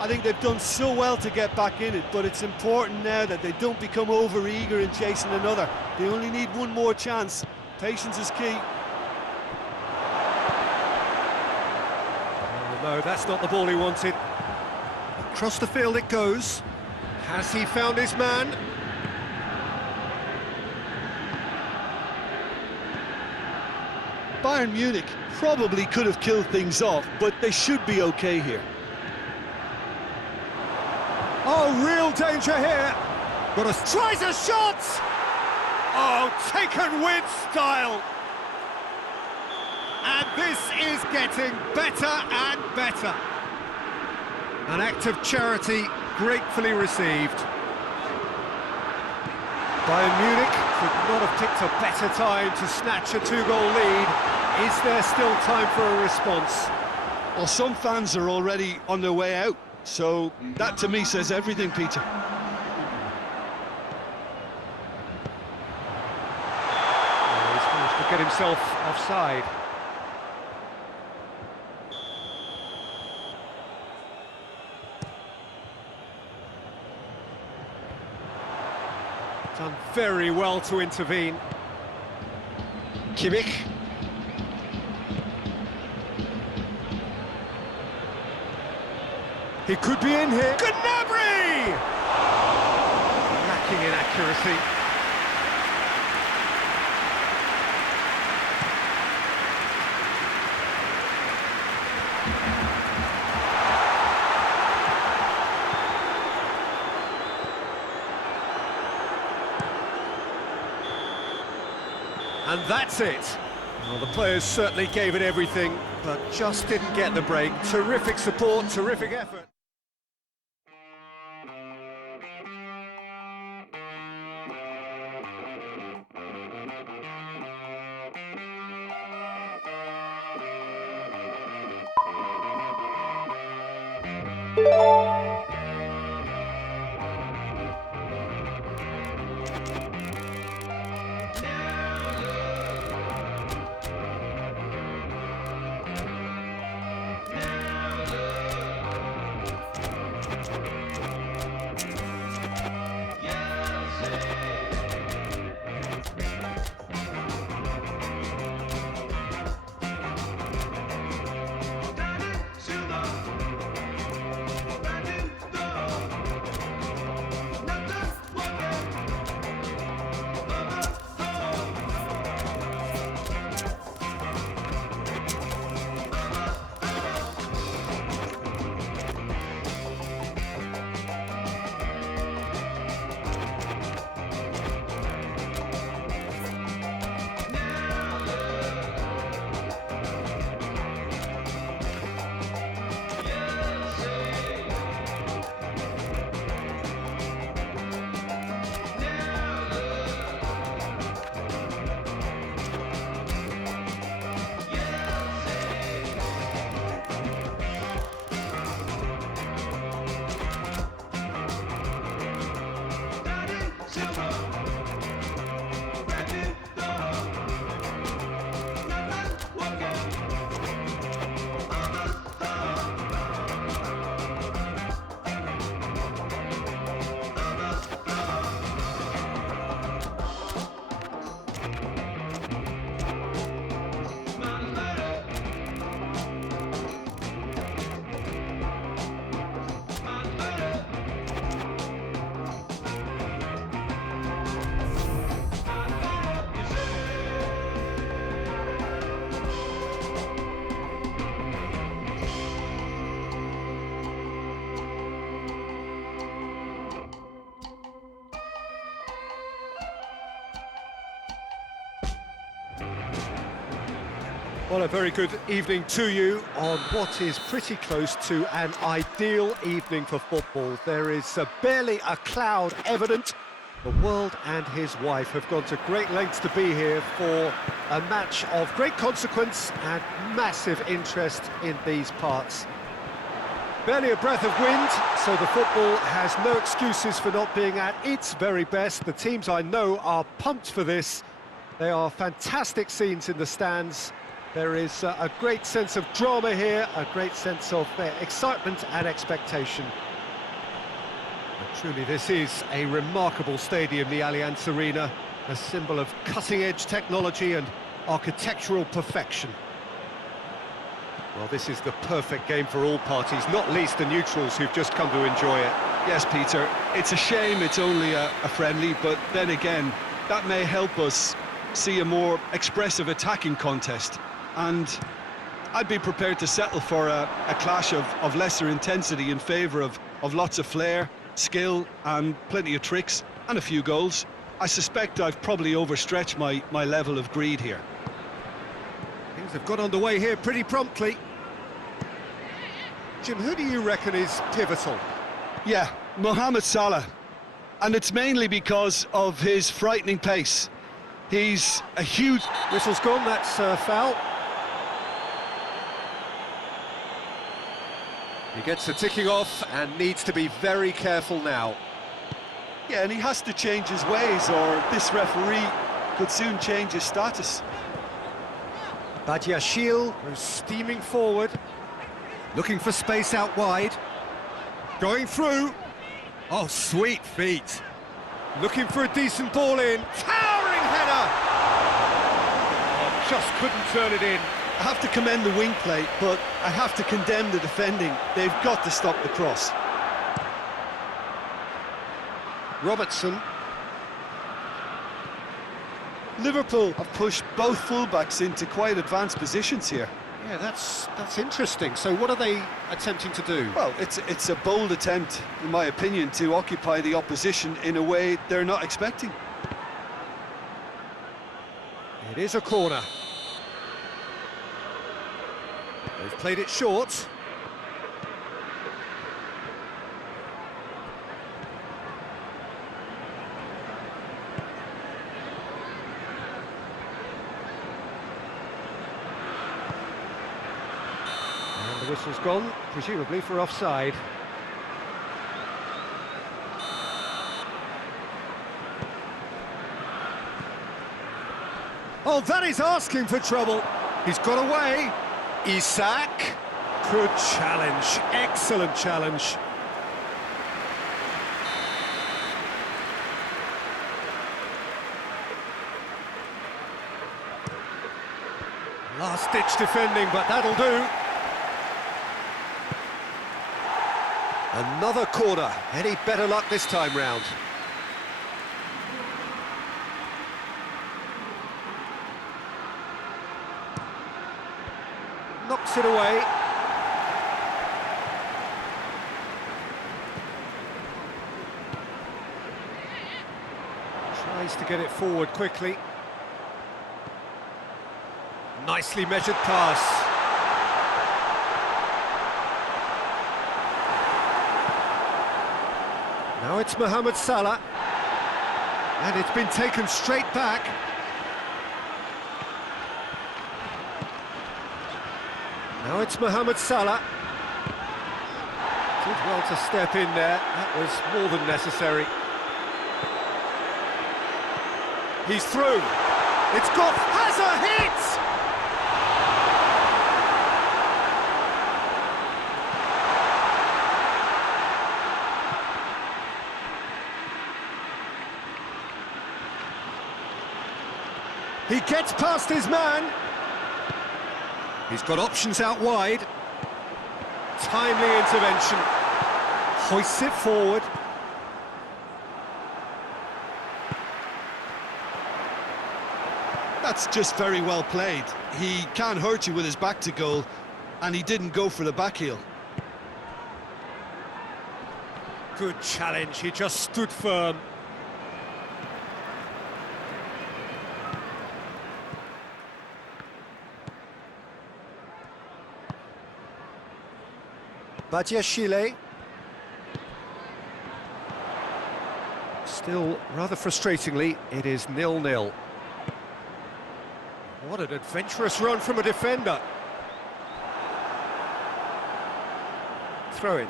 I think they've done so well to get back in it, but it's important now that they don't become over-eager in chasing another. They only need one more chance. Patience is key. Oh, no, that's not the ball he wanted. Across the field it goes. Has he found his man? Bayern Munich probably could have killed things off, but they should be okay here. Oh, real danger here. Tries a shot! Oh, taken with style. And this is getting better and better. An act of charity gratefully received. Bayern Munich could not have picked a better time to snatch a two-goal lead. Is there still time for a response? Well, some fans are already on their way out, so that to me says everything, Peter. He's managed to get himself offside. Done very well to intervene. Kimmich. He could be in here. Gnabry! Lacking in accuracy. And that's it. Well, the players certainly gave it everything, but just didn't get the break. Terrific support, terrific effort. Well, a very good evening to you on what is pretty close to an ideal evening for football. There is barely a cloud evident. The world and his wife have gone to great lengths to be here for a match of great consequence and massive interest in these parts. Barely a breath of wind, so the football has no excuses for not being at its very best. The teams I know are pumped for this. They are fantastic scenes in the stands. There is a great sense of drama here, a great sense of excitement and expectation. And truly, this is a remarkable stadium, the Allianz Arena, a symbol of cutting-edge technology and architectural perfection. Well, this is the perfect game for all parties, not least the neutrals who've just come to enjoy it. Yes, Peter, it's a shame it's only a friendly, but then again, that may help us see a more expressive attacking contest. And I'd be prepared to settle for a clash of lesser intensity in favour of lots of flair, skill and plenty of tricks and a few goals. I suspect I've probably overstretched my level of greed here. Things have got underway here pretty promptly. Jim, who do you reckon is pivotal? Yeah, Mohamed Salah. And it's mainly because of his frightening pace. He's a huge... Whistle's gone, that's foul. He gets the ticking off and needs to be very careful now. Yeah, and he has to change his ways or this referee could soon change his status. Badiashile goes steaming forward, looking for space out wide. Going through. Oh, sweet feet. Looking for a decent ball in. Towering header! Oh, just couldn't turn it in. I have to commend the wing play, but I have to condemn the defending. They've got to stop the cross. Robertson. Liverpool have pushed both fullbacks into quite advanced positions here. Yeah, that's interesting. So what are they attempting to do? Well, it's a bold attempt, in my opinion, to occupy the opposition in a way they're not expecting. It is a corner. They've played it short. And the whistle's gone, presumably for offside. Oh, that is asking for trouble. He's got away. Isak. Good challenge, excellent challenge. Last-ditch defending, but that'll do. Another corner. Any better luck this time round? Knocks it away. Tries to get it forward quickly. Nicely measured pass. Now it's Mohamed Salah. And it's been taken straight back. Now it's Mohamed Salah. Did well to step in there. That was more than necessary. He's through. It's got... has a hit! He gets past his man. He's got options out wide. Timely intervention. Hoists it forward. That's just very well played. He can't hurt you with his back to goal, and he didn't go for the back heel. Good challenge, he just stood firm. Badiashile. Still, rather frustratingly, it is 0-0. What an adventurous run from a defender. Throw in.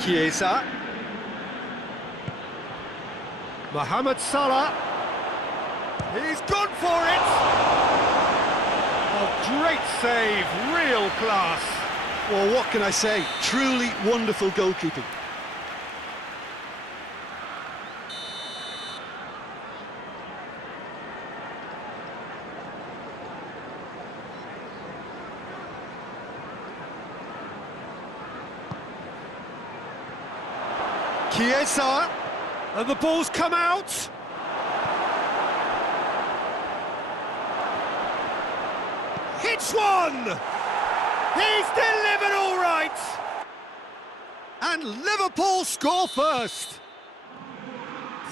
Chiesa. Mohamed Salah. He's gone for it! Oh, great save, real class. Well, what can I say? Truly wonderful goalkeeping. Chiesa, and the ball's come out. Hits one! He's delivered all right! And Liverpool score first.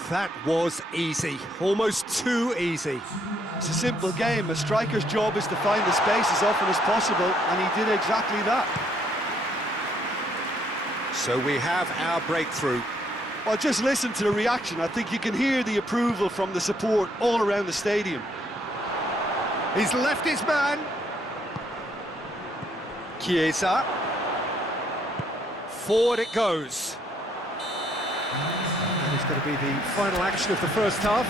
That was easy, almost too easy. It's a simple game. A striker's job is to find the space as often as possible, and he did exactly that. So we have our breakthrough. Well, just listen to the reaction. I think you can hear the approval from the support all around the stadium. He's left his man. Chiesa. Forward it goes. And it's going to be the final action of the first half.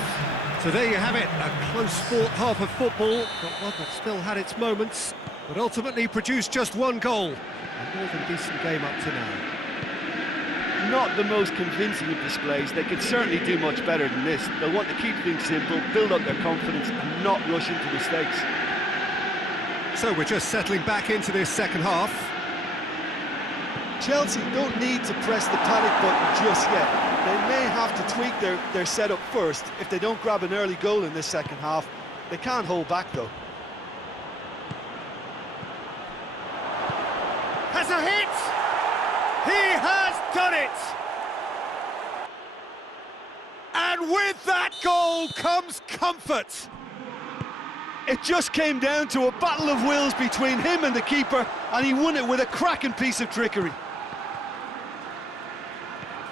So there you have it, a close-fought half of football, but one that still had its moments, but ultimately produced just one goal. A more than decent game up to now. Not the most convincing of displays. They could certainly do much better than this. They'll want to keep things simple, build up their confidence and not rush into mistakes. So we're just settling back into this second half. Chelsea don't need to press the panic button just yet. They may have to tweak their setup first. If they don't grab an early goal in this second half, they can't hold back though. Has a hit! He has done it! And with that goal comes comfort. It just came down to a battle of wills between him and the keeper, and he won it with a cracking piece of trickery.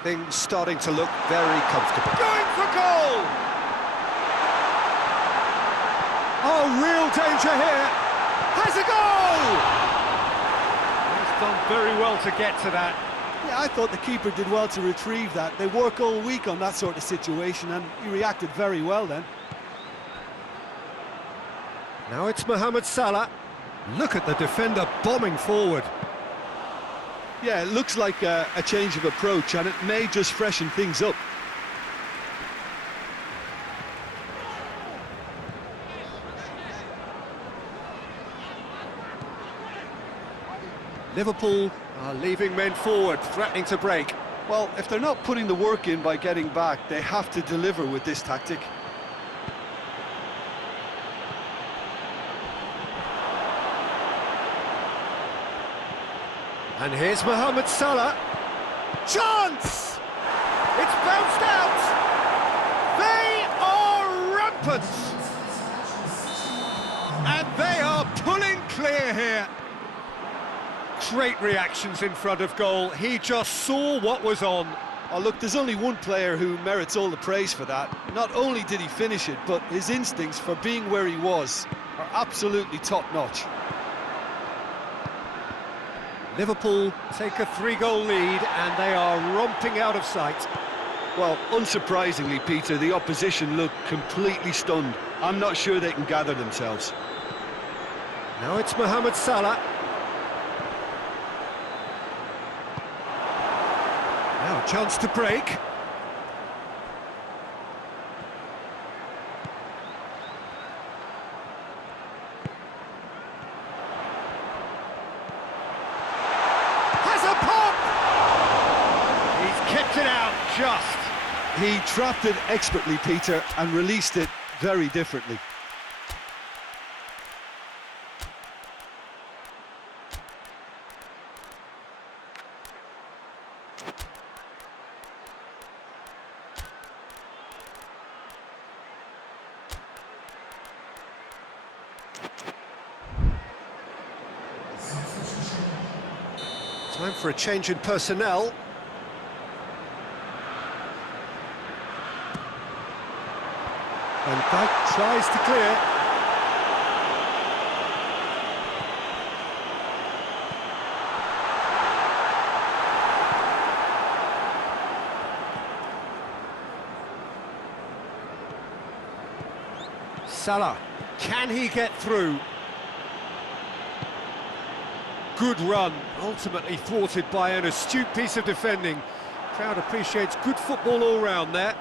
Things starting to look very comfortable. Going for goal! Oh, real danger here. Has a goal! He's done very well to get to that. Yeah, I thought the keeper did well to retrieve that. They work all week on that sort of situation, and he reacted very well then. Now it's Mohamed Salah. Look at the defender bombing forward. Yeah, it looks like a change of approach, and it may just freshen things up. Liverpool are leaving men forward, threatening to break. Well, if they're not putting the work in by getting back, they have to deliver with this tactic. And here's Mohamed Salah. Chance! It's bounced out! They are rampant! And they are pulling clear here. Great reactions in front of goal. He just saw what was on. Oh, look, there's only one player who merits all the praise for that. Not only did he finish it, but his instincts for being where he was are absolutely top-notch. Liverpool take a 3-goal lead and they are romping out of sight. Well, unsurprisingly, Peter, the opposition look completely stunned. I'm not sure they can gather themselves. Now it's Mohamed Salah. Now a chance to break. It out just. He trapped it expertly, Peter, and released it very differently. Time for a change in personnel. And that tries to clear. Salah, can he get through? Good run, ultimately thwarted by an astute piece of defending. Crowd appreciates good football all round there.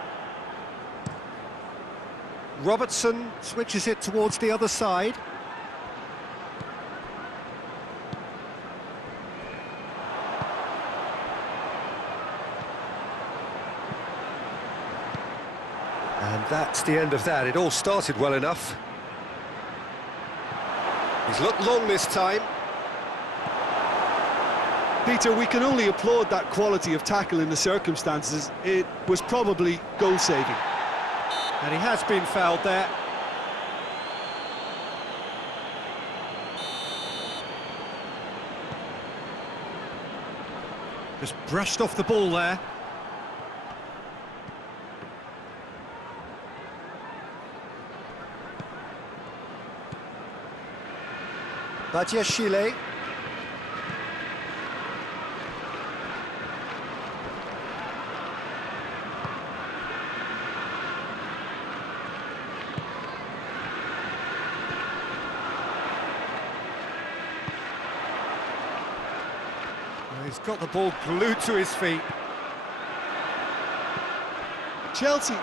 Robertson switches it towards the other side. And that's the end of that. It all started well enough. He's looked long this time. Peter, we can only applaud that quality of tackle in the circumstances. It was probably goal-saving. And he has been fouled there. Just brushed off the ball there. Badiashile. He's got the ball glued to his feet. Chelsea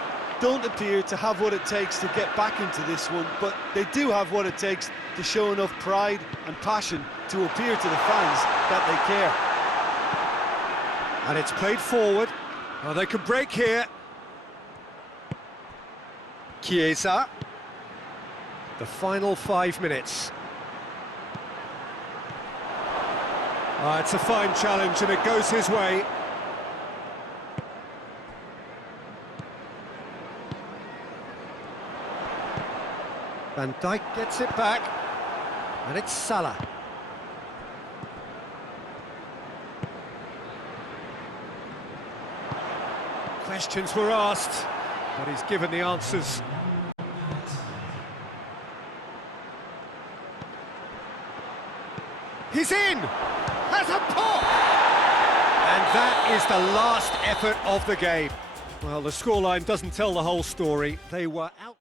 don't appear to have what it takes to get back into this one, but they do have what it takes to show enough pride and passion to appear to the fans that they care. And it's played forward. Oh, they can break here. Chiesa. The final 5 minutes. It's a fine challenge and it goes his way. Van Dijk gets it back, and it's Salah. Questions were asked, but he's given the answers. He's in! Has a pop! And that is the last effort of the game. Well, the scoreline doesn't tell the whole story. They were out.